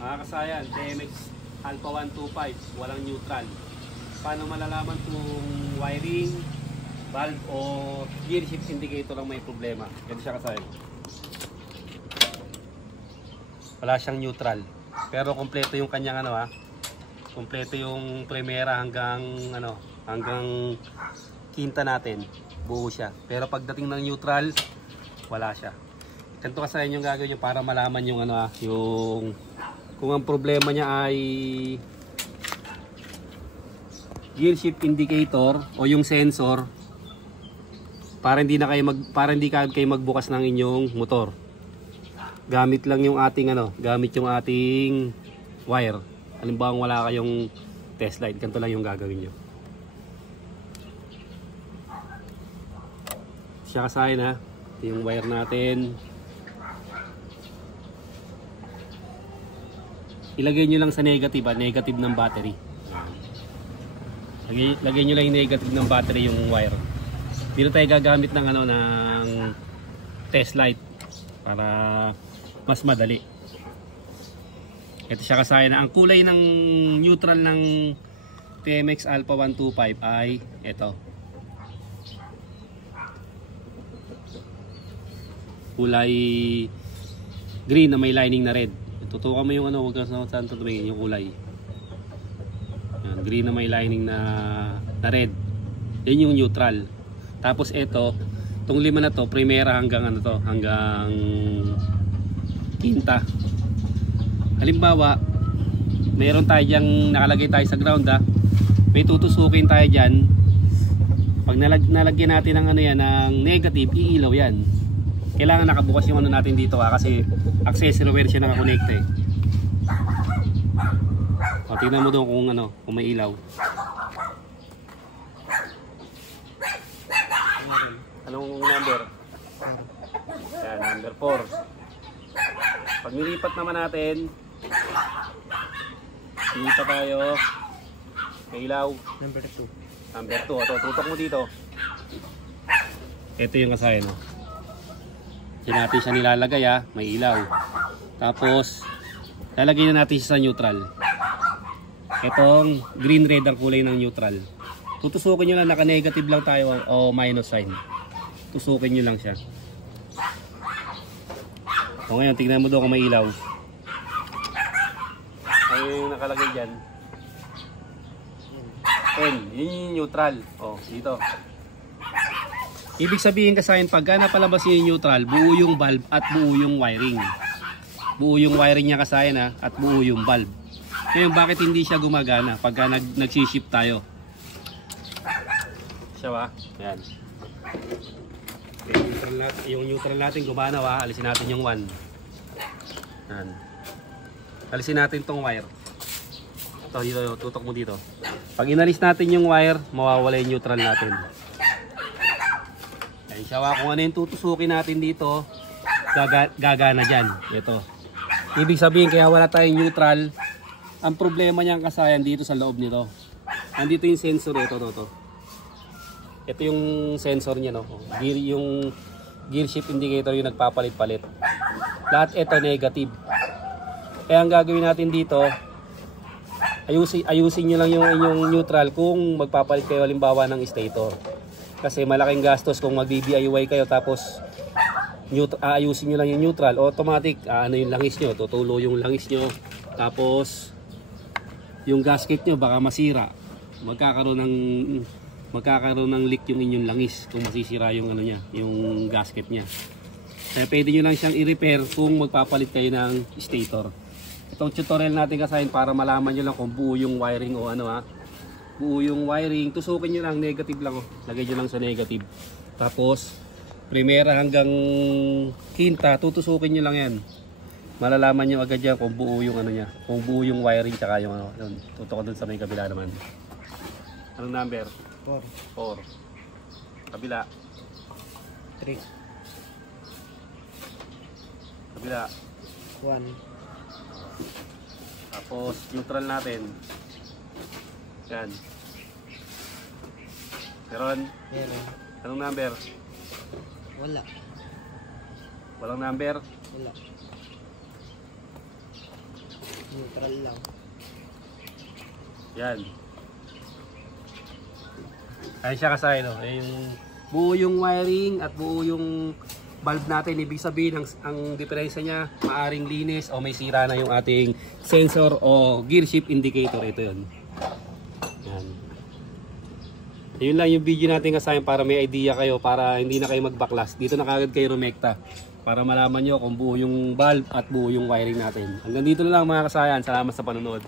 Mga kasayan, TMX Alpha 125, walang neutral. Paano malalaman kung wiring, valve o gear shift indicator lang may problema? Ganito siya kasayan. Wala siyang neutral. Pero kompleto yung kanyang ano ha. Kompleto yung primera hanggang ano, hanggang quinta natin. Buo siya. Pero pagdating ng neutral, wala siya. Ganito kasayan yung gagawin nyo para malaman yung ano ha, yung kung ang problema niya ay gear shift indicator o yung sensor, para hindi kayo magbukas ng inyong motor. Gamit lang yung ating ano, gamit yung ating wire. Halimbawa wala kayong test light, ganito lang yung gagawin nyo. Siya kasahin ha, yung wire natin. Ilagay nyo lang sa negative ha, negative ng battery. Lagay nyo lang yung negative ng battery yung wire. Dito tayo gagamit ng ano, ng test light para mas madali. Ito siya kasayan. Ang kulay ng neutral ng TMX Alpha 125 ay ito. Kulay green na may lining na red. Tutukan mo yung ano, huwag kang saan tumingin yung kulay. Yan, green na may lining na red. Yan yung neutral. Tapos ito, itong lima na to, primera hanggang ano to, hanggang quinta. Halimbawa, meron tayo diyang nakalagay tayo sa ground ha. May tutusukin tayo dyan. Pag nalagyan natin ng ano yan, ng negative, iilaw yan. Kailangan nakabukas yung ano natin dito ha, kasi accessory wire siya nakakonect eh. O, tingnan mo doon kung ano, kung may ilaw. Anong number? Yan, number 4. Pag nilipat naman natin, nilipat tayo, may ilaw. Number 2. Number 2. Ito, tutok mo dito. Ito yung kasayan. No? Diyan natin siya nilalagay ha, may ilaw. Tapos, lalagay na natin siya sa neutral. Itong green-red ang kulay ng neutral. Tutusukin nyo lang, naka-negative lang tayo o minus sign. Tusukin nyo lang siya. O ngayon, tignan mo doon kung may ilaw. Ayun yung nakalagay dyan. 10. Yun yung neutral. O, dito. Ibig sabihin kasayin, pagka napalabas yung neutral, buo yung valve at buo yung wiring. Buo yung wiring niya kasayin ha, at buo yung valve. Ngayon, bakit hindi siya gumagana pagka nagsishift tayo? Siya ba? Ayan. Yung neutral natin gumana ha, alisin natin yung 1. Yan. Alisin natin tong wire. Ito dito, tutok mo dito. Pag inalis natin yung wire, mawawala yung neutral natin. Yan siya ha, kung ano yung tutusukin natin dito, gagana dyan. Ito. Ibig sabihin kaya wala tayong neutral. Ang problema niyang kasayan dito sa loob nito. Nandito yung sensor ito. Ito yung sensor niya no. Yung gear shift indicator yung nagpapalit-palit. Lahat ito negative. Kaya ang gagawin natin dito, ayusin niyo lang yung inyong neutral kung magpapalit kayo halimbawa ng stator. Kasi malaking gastos kung mag-DIY kayo tapos ayusin niyo lang yung neutral, automatic ano yung langis niyo, tutulo yung langis niyo. Tapos yung gasket niyo baka masira. Magkakaroon ng leak yung inyong langis kung masisira yung ano niya, yung gasket niya. Kaya pwede nyo lang siyang i-repair kung magpapalit kayo ng stator. Itong tutorial natin kasayin para malaman nyo lang kung buo yung wiring o ano ha. Buo yung wiring, tusukin nyo lang, negative lang oh. Lagay nyo lang sa negative. Tapos, primera hanggang quinta, tutusukin nyo lang yan. Malalaman nyo agad yan kung buo yung ano niya, kung buo yung wiring tsaka yung ano. Yun, tutok ko dun sa may kabila naman. Anong number? 4. Kabila. 3. Kabila. 1. Tapos neutral natin. Yan. Meron? Meron. Anong number? Wala. Walang number? Wala. Neutral lang. Yan. Ayan siya kasay, no? Yung buo yung wiring at buo yung valve natin. Ibig sabihin, ang diferensya niya, maaring linis o may sira na yung ating sensor o gear shift indicator. Ito yun. Yan. Yun lang yung video natin kasama para may idea kayo, para hindi na kayo magbaklas. Dito na kagad kayo rumekta para malaman nyo kung buo yung valve at buo yung wiring natin. Hanggang dito na lang mga kasayan. Salamat sa panonood.